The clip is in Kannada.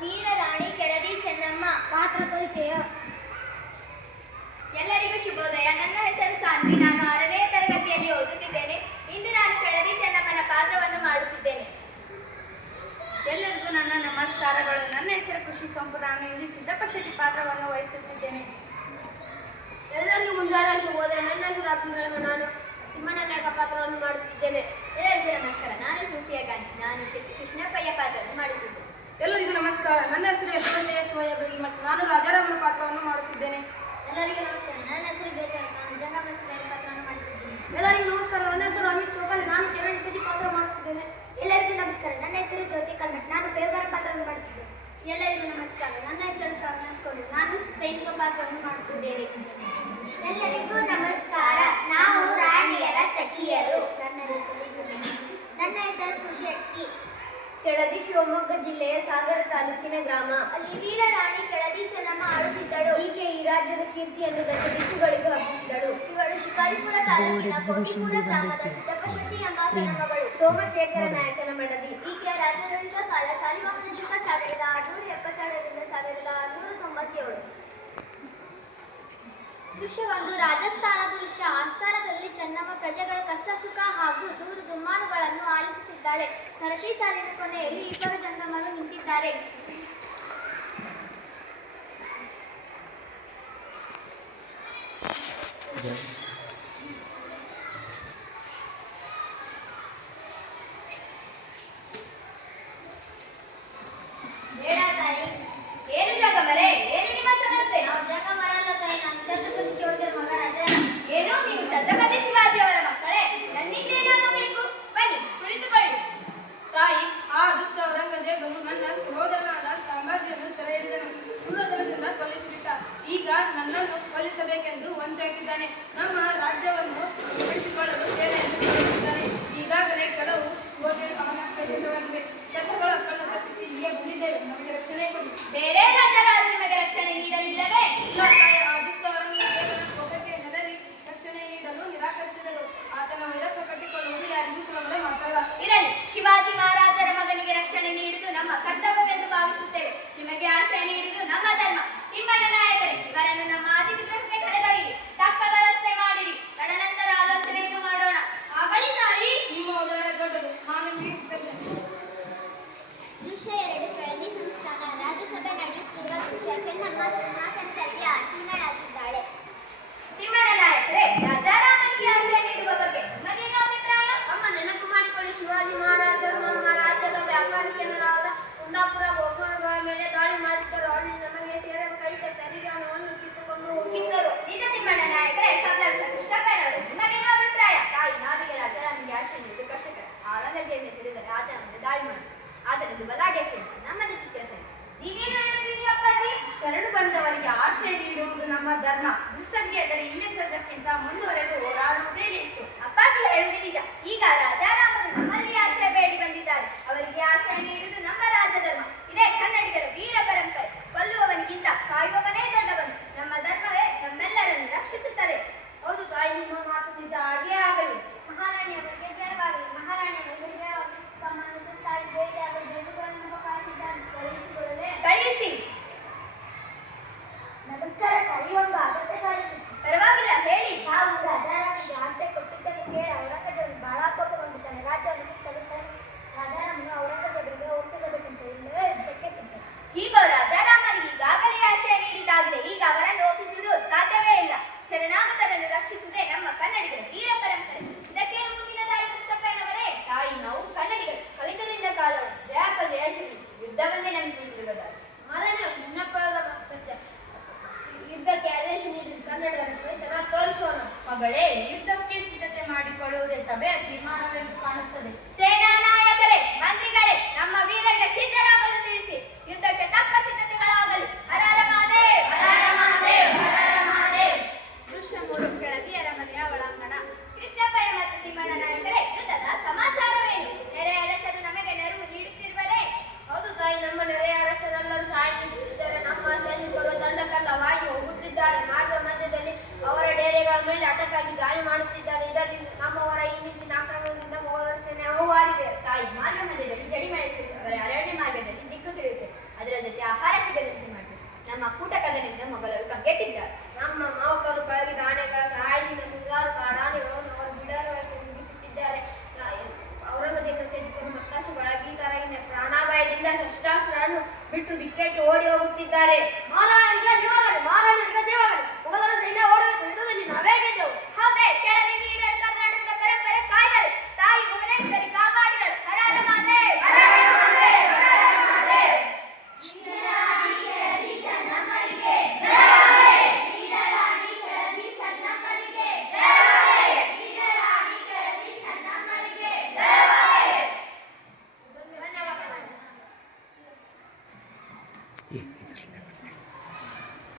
ವೀರರಾಣಿ ಕೆಳದಿ ಚೆನ್ನಮ್ಮ. ಪಾತ್ರ ಪರಿಚಯ. ಎಲ್ಲರಿಗೂ ಶುಭೋದಯ. ನನ್ನ ಹೆಸರು ಸಾನ್ವಿ. ನಾನು 6ನೇ ತರಗತಿಯಲ್ಲಿ ಓದುತ್ತಿದ್ದೇನೆ. ಇಂದು ನಾನು ಕೆಳದಿ ಚೆನ್ನಮ್ಮನ ಪಾತ್ರವನ್ನು ಮಾಡುತ್ತಿದ್ದೇನೆ. ಎಲ್ಲರಿಗೂ ನನ್ನ ನಮಸ್ಕಾರಗಳು. ನನ್ನ ಹೆಸರು ಖುಷಿ ಸೋಂಪು. ನಾನು ಇಂದು ಸಿದ್ದಪ್ಪ ಶೆಟ್ಟಿ ಪಾತ್ರವನ್ನು ವಹಿಸುತ್ತಿದ್ದೇನೆ. ಎಲ್ಲರಿಗೂ ಮುಂಜಾನೆ ಶುಭೋದಯ. ನನ್ನ ಹೆಸರು ಅಭಿಮನ್ಯು. ನಾನು ತಿಮ್ಮಣ್ಣ ನಾಯಕ ಪಾತ್ರವನ್ನು ಮಾಡುತ್ತಿದ್ದೇನೆ. ಎಲ್ಲರಿಗೂ ನಮಸ್ಕಾರ. ನಾನು ಸೂಫಿಯಾ ಗಾಂಜಿ. ನಾನು ಕೃಷ್ಣಪ್ಪಯ್ಯ ಪಾತ್ರವನ್ನು ಮಾಡುತ್ತಿದ್ದೇನೆ. ಎಲ್ಲರಿಗೂ ನಮಸ್ಕಾರ. ನನ್ನ ಹೆಸರು ಯಶವಂತಯ್ಯ ಶಿವಯ್ಯ ಬೆಳಗಿ ಮತ್ತು ನಾನು ರಾಜಾರಾಮನ ಪಾತ್ರವನ್ನು ಮಾಡುತ್ತಿದ್ದೇನೆ. ಎಲ್ಲರಿಗೂ ನಮಸ್ಕಾರ. ನನ್ನ ಹೆಸರು ಬೇಜಾರ. ನಾನು ಜಂಗಮೇಶ್ವರ ಪಾತ್ರವನ್ನು ಮಾಡುತ್ತಿದ್ದೇನೆ. ಎಲ್ಲರಿಗೂ ನಮಸ್ಕಾರ. ನನ್ನ ಹೆಸರು ಅಮಿತ್ ಚೋಕಲ್. ನಾನು ಸೇನಾಧಿಪತಿ ಪಾತ್ರ ಮಾಡುತ್ತಿದ್ದೇನೆ. ಎಲ್ಲರಿಗೂ ನಮಸ್ಕಾರ. ನನ್ನ ಹೆಸರು ಜ್ಯೋತಿ ಕಲ್ಮಠ್. ನಾನು ಬೇಗಾರ ಪಾತ್ರವನ್ನು ಮಾಡುತ್ತಿದ್ದೇನೆ. ಎಲ್ಲರಿಗೂ ನಮಸ್ಕಾರ. ನನ್ನ ಹೆಸರು ಶ್ರವಣಸ್ಕೊಂಡು. ನಾನು ಸೈನಿಕ ಪಾತ್ರವನ್ನು ಮಾಡುತ್ತಿದ್ದೇನೆ. ಎಲ್ಲರಿಗೂ ನಮಸ್ಕಾರ. ನಾವು ರಾಣಿಯರ ಸಖಿಯರು. ನನ್ನ ಹೆಸರು ಖುಷಿ ಅಕ್ಕಿ. ಕೆಳದಿ ಶಿವಮೊಗ್ಗ ಜಿಲ್ಲೆಯ ಸಾಗರ ತಾಲೂಕಿನ ಗ್ರಾಮ. ಅಲ್ಲಿ ವೀರರಾಣಿ ಕೆಳದಿ ಚೆನ್ನಮ್ಮ ಆಳುತ್ತಿದ್ದಳು. ಈಕೆ ಈ ರಾಜ್ಯದ ಕೀರ್ತಿಯನ್ನು ದಿಕ್ಕುಗಳಿಗೂ ಹಬ್ಬಿಸಿದಳು. ಇವಳು ಶಿಕಾರಿಪುರ ತಾಲೂಕಿನ ಕೋಟಿಪುರ ಗ್ರಾಮದ ಸಿದ್ದಪ್ಪ ಶೆಟ್ಟಿ ಎಂಬಾತನ ಮಗಳು. ಸೋಮಶೇಖರ ನಾಯಕನ ಮಡದಿ. ಈಕೆಯ ರಾಜ್ಯಾಭಿಷೇಕ ಕಾಲ ಸಾಲಿವಾಹನ ಶಕ 1672ರಿಂದ 1697. ದೃಶ್ಯ 1. ರಾಜಸ್ಥಾನದ ದೃಶ್ಯ. ಆಸ್ಥಾನದಲ್ಲಿ ಚೆನ್ನಮ್ಮ ಪ್ರಜೆಗಳ ಕಷ್ಟ ಸುಖ ಹಾಗೂ ದೂರು ದುಮ್ಮಾನುಗಳನ್ನು ಆಲಿಸುತ್ತಿದ್ದಾಳೆ. ಸರತಿ ಸಾಲಿನ ಕೊನೆಯಲ್ಲಿ ಇಬ್ಬರು ಜಂಗಮರು ನಿಂತಿದ್ದಾರೆ. ಏನು ಜಂಗಮರೇ? ಏನು ನಿಮ್ಮ ಸಮಸ್ಯೆ? ನಾವು ಜಂಗಮರಲ್ಲ ತಾಯಿ. ನಾನು ಛತ್ರಪತಿ ಶಿವಾಜಿಯ ಮಗ ರಾಜ. ಏನು ನೀವು ಛತ್ರಪತಿ ಶಿವಾಜಿ ಅವರ ಮಕ್ಕಳೇ? ನನ್ನಿಂದೇನಾಗಬೇಕು? ಬನ್ನಿ ಕುಳಿತುಕೊಳ್ಳಿ. ತಾಯಿ, ಆ ದುಷ್ಟ ಔರಂಗಜೇಬನು ನನ್ನ ಸಹೋದರನಾದ ಸಂಭಾಜಿಯನ್ನು ಸೆರೆ ಹಿಡಿದನು. ಕ್ರೂರತನದಿಂದ ಕೊಲ್ಲಿಸಿಬಿಟ್ಟ. ಈಗ ನನ್ನನ್ನು ಕೊಲ್ಲಿಸಬೇಕೆಂದು ಹೊಂಚು ಹಾಕಿದ್ದಾನೆ. ನಮ್ಮ ರಾಜ್ಯವನ್ನು ಉಳಿಸಿಕೊಳ್ಳಲು ಸೇನೆಯನ್ನು ಕಳುಹಿಸಿದ್ದಾನೆ. ಈಗಾಗಲೇ ಕೆಲವು ಕೋಟೆ ಅವನ ಕೈವಶವಾಗಿವೆ. ಶತ್ರುಗಳ ಕಣ್ಣು ತಪ್ಪಿಸಿ ಇಲ್ಲಿಯೇ ಬಂದಿದ್ದೇವೆ. ನಮಗೆ ರಕ್ಷಣೆ ಕೊಡಿ. ಬೇರೆ ರಾಜರಾದ ನಿಮಗೆ ರಕ್ಷಣೆ ನೀಡಲಿಲ್ಲವೇ? ಇಲ್ಲ ತಾಯಿ, ಆ ದುಷ್ಟ ಔರಂಗಜೇಬನ ಕೋಪಕ್ಕೆ ಹೆದರಿ ರಕ್ಷಣೆ ನೀಡಲು ನಿರಾಕರಿಸಿದರು. ಆತನ ವೈರತ್ವ ಕಟ್ಟಿಕೊಳ್ಳುವುದು ಯಾರಿಗೂ ಸುಲಭದ ಮಾತಲ್ಲ. ಇರಲಿ, ಶಿವಾಜಿ ಮಹಾರಾಜರ ಮಗನಿಗೆ ರಕ್ಷಣೆ ನೀಡುವುದು ನಮ್ಮ ಕರ್ತವ್ಯವೆಂದು ಭಾವಿಸುತ್ತೇವೆ. ನಿಮಗೆ ಆಶ್ರಯ ನೀಡುವುದು ನಮ್ಮ ಧರ್ಮ. ತಿಮ್ಮಣ್ಣ ನಾಯಕರೇ, ಇವರನ್ನು ನಮ್ಮ ಅತಿಥಿ ಗೃಹಕ್ಕೆ ಕರೆದೊಯ್ಯಿರಿ. ತಕ್ಕ ವ್ಯವಸ್ಥೆ ಮಾಡಿರಿ. ತದನಂತರ ಆಲೋಚನೆಯನ್ನು ಮಾಡೋಣ. ಆಗಲಿ ತಾಯಿ. ನಿಮ್ಮ ಉದಾರ ದೊಡ್ಡದು. ನಾನು ನಿಮಗೆ ಕೃತಜ್ಞ. ದೃಶ್ಯ 2. ಕೆಳದಿ ಸಂಸ್ಥಾನ. ರಾಜ್ಯಸಭೆ ನಡೆಯುತ್ತಿರುವ ದೃಶ್ಯ. ಚೆನ್ನಮ್ಮ ಸಿಂಹಾಸನದಲ್ಲಿ ಆಸೀನಳಾಗಿದ್ದಾಳೆ. ತಿಮ್ಮಣ್ಣ ನಾಯಕರೇ, ರಾಜಾರಾಮನಿಗೆ ಆಶ್ರಯ ನೀಡುವ ಬಗ್ಗೆ ನಿಮಗೇನು ಅಭಿಪ್ರಾಯ? ಅಮ್ಮ, ನೆನಪು ಮಾಡಿಕೊಳ್ಳಿ. ಶಿವಾಜಿ ಮಹಾರಾಜರು ನಮ್ಮ ರಾಜ್ಯದ ವ್ಯಾಪಾರ ಕೇಂದ್ರವಾದ ಕುಂದಾಪುರ ಗೋಕರ್ಣಗಳ ಮೇಲೆ ದಾಳಿ ಮಾಡಿದ್ದರು. ಅಲ್ಲಿ ನಮಗೆ ಸೇರಬೇಕಾಗಿದ್ದ ತೆರಿಗೆ ಹಣವನ್ನು ಕಿತ್ತುಕೊಂಡು ಹೋಗಿದ್ದರು. ನಿಜ ತಿಮ್ಮಣ್ಣ ನಾಯಕರೇ. ಸಂಭ್ರಮಿಸ ಕೃಷ್ಣಪ್ಪನವರು, ನಿಮಗೇನು ಅಭಿಪ್ರಾಯ? ತಾಯಿ, ನಾವಿಗೆ ರಾಜರಾಮನಿಗೆ ಆಶ್ರಯ ನೀಡುವುದು ಕಷ್ಟಕರ. ಔರಂಗಜೇಬನ ತಿಳಿದರೆ ಆತನ ಮೇಲೆ ದಾಳಿ ಮಾಡಿ ಆತನದು ಬಲಾಢ್ಯ ಸೈನ್ಯ, ನಮ್ಮದು ಚಿಕ್ಕ ಸೈನ್ಯ. ನೀವೇನು ಹೇಳುತ್ತೀರಿ ಅಪ್ಪಾಜಿ? ಶರಣು ಬಂದವರಿಗೆ ಆಶ್ರಯ ನೀಡುವುದು ನಮ್ಮ ಧರ್ಮ. ದುಷ್ಟರಿಗೆ ಎದುರು ಹಿಂಸೆಸೋದಕ್ಕಿಂತ ಮುಂದುವರೆದು ಹೋರಾಡುವುದೇ ಲೇಸು. ಅಪ್ಪಾಜಿ ಹೇಳುವುದು ನಿಜ. ಈಗ ರಾಜಾರಾಮರು ನಮ್ಮಲ್ಲಿ ಆಶ್ರಯ ಬೇಡಿ ಬಂದಿದ್ದಾರೆ. ಅವರಿಗೆ ಆಶ್ರಯ ನೀಡುವುದು ನಮ್ಮ ರಾಜಧರ್ಮ. ಇದೇ ಕನ್ನಡಿಗರ ವೀರ ಪರಂಪರೆ. ಕೊಲ್ಲುವವನಿಗಿಂತ ಕಾಯುವವನೇ ದೊಡ್ಡವನು. ನಮ್ಮ ಧರ್ಮವೇ ನಮ್ಮೆಲ್ಲರನ್ನು ರಕ್ಷಿಸುತ್ತದೆ. ಹೌದು ತಾಯಿ, ನಿಮ್ಮ ಮಾತು ನಿಜ. ಹಾಗೇ ಆಗಲಿ. ಮಹಾರಾಣಿಯವರಿಗೆ ಜಯವಾಗಲಿ. ಮಹಾರಾಣಿಯವರಿಗೆ ಜಯವಾಗಲಿ. ತಮ್ಮನ್ನು ತಾಯಿ ಬೇರೆ ಅವರು ಬೇಡುಗಳನ್ನು ಕಾಯ್ದಿದ್ದಾರೆ. ಕಳುಹಿಸಿಕೊಳ್ಳಲೇ? ಕಳುಹಿಸಿ. ನಮಸ್ಕಾರ ತಾಯಿ. ಒಂದು ಅಗತ್ಯಕಾರಿ ಸುದ್ದಿ. ಪರವಾಗಿಲ್ಲ, ಹೇಳಿ. ನಾವು ರಾಜಾರಾಮನಿಗೆ ಆಶ್ರಯ ಕೊಟ್ಟಿದ್ದನ್ನು ಕೇಳಿ ಔರಂಗಜೇಬನು ಬಹಳ ಕೋಪಗೊಂಡಿದ್ದಾನೆ. ರಾಜ್ಯವನ್ನು ಕಿತ್ತಲು ರಾಜಾರಾಮನು ಔರಂಗಜೇಬನಿಗೆ ಒಪ್ಪಿಸಬೇಕಂತ ಇಲ್ಲವೇ ಯುದ್ಧಕ್ಕೆ ಸಿದ್ಧ. ಹೀಗೋ ರಾಜಾರಾಮನಿಗೆ ಈಗಾಗಲೇ ಆಶ್ರಯ ನೀಡಿದ್ದಾಗಿದೆ. ಈಗ ಅವರನ್ನು ಒಪ್ಪಿಸುವುದು ಸಾಧ್ಯವೇ ಇಲ್ಲ. ಶರಣಾಗತರನ್ನು ರಕ್ಷಿಸುವುದೇ ನಮ್ಮ ಕನ್ನಡಿಗರ ವೀರ ಪರಂಪರೆ. ಇದಕ್ಕೇನು ಮುಂದಿನ ದಾರಿ ಕೃಷ್ಣಪ್ಪನವರೇ? ತಾಯಿ, ನಾವು ಕನ್ನಡಿಗರು ಕಲಿತದಿಂದ ಕಾಲವನ್ನು ಜಯಾಪಜಯ ಶಿಬಿಸಿ ಯುದ್ಧವನ್ನೇ ನಂಬಿಕೊಂಡಿರುವುದಾಗಿ. ಮಹಾರಾಣಿ ಕೃಷ್ಣಪ್ಪದ ಸತ್ಯ. ಯುದ್ಧಕ್ಕೆ ಆದೇಶ ನೀಡಿ ಕನ್ನಡದ ರೈತರ ತೋರಿಸೋಣ. ಮಗಳೇ, ಯುದ್ಧಕ್ಕೆ ಸಿದ್ಧತೆ ಮಾಡಿಕೊಳ್ಳುವುದೇ ಸಭೆಯ ತೀರ್ಮಾನವೆಂದು ಕಾಣುತ್ತದೆ. ಸೇನಾ ನಾಯಕರೇ, ಮಂತ್ರಿಗಳೇ, ನಮ್ಮ ವೀರರಿಗೆ ಸಿದ್ಧರಾಗಲು ತಿಳಿಸಿ. ಯುದ್ಧಕ್ಕೆ ತಕ್ಕ ಸಿದ್ಧತೆ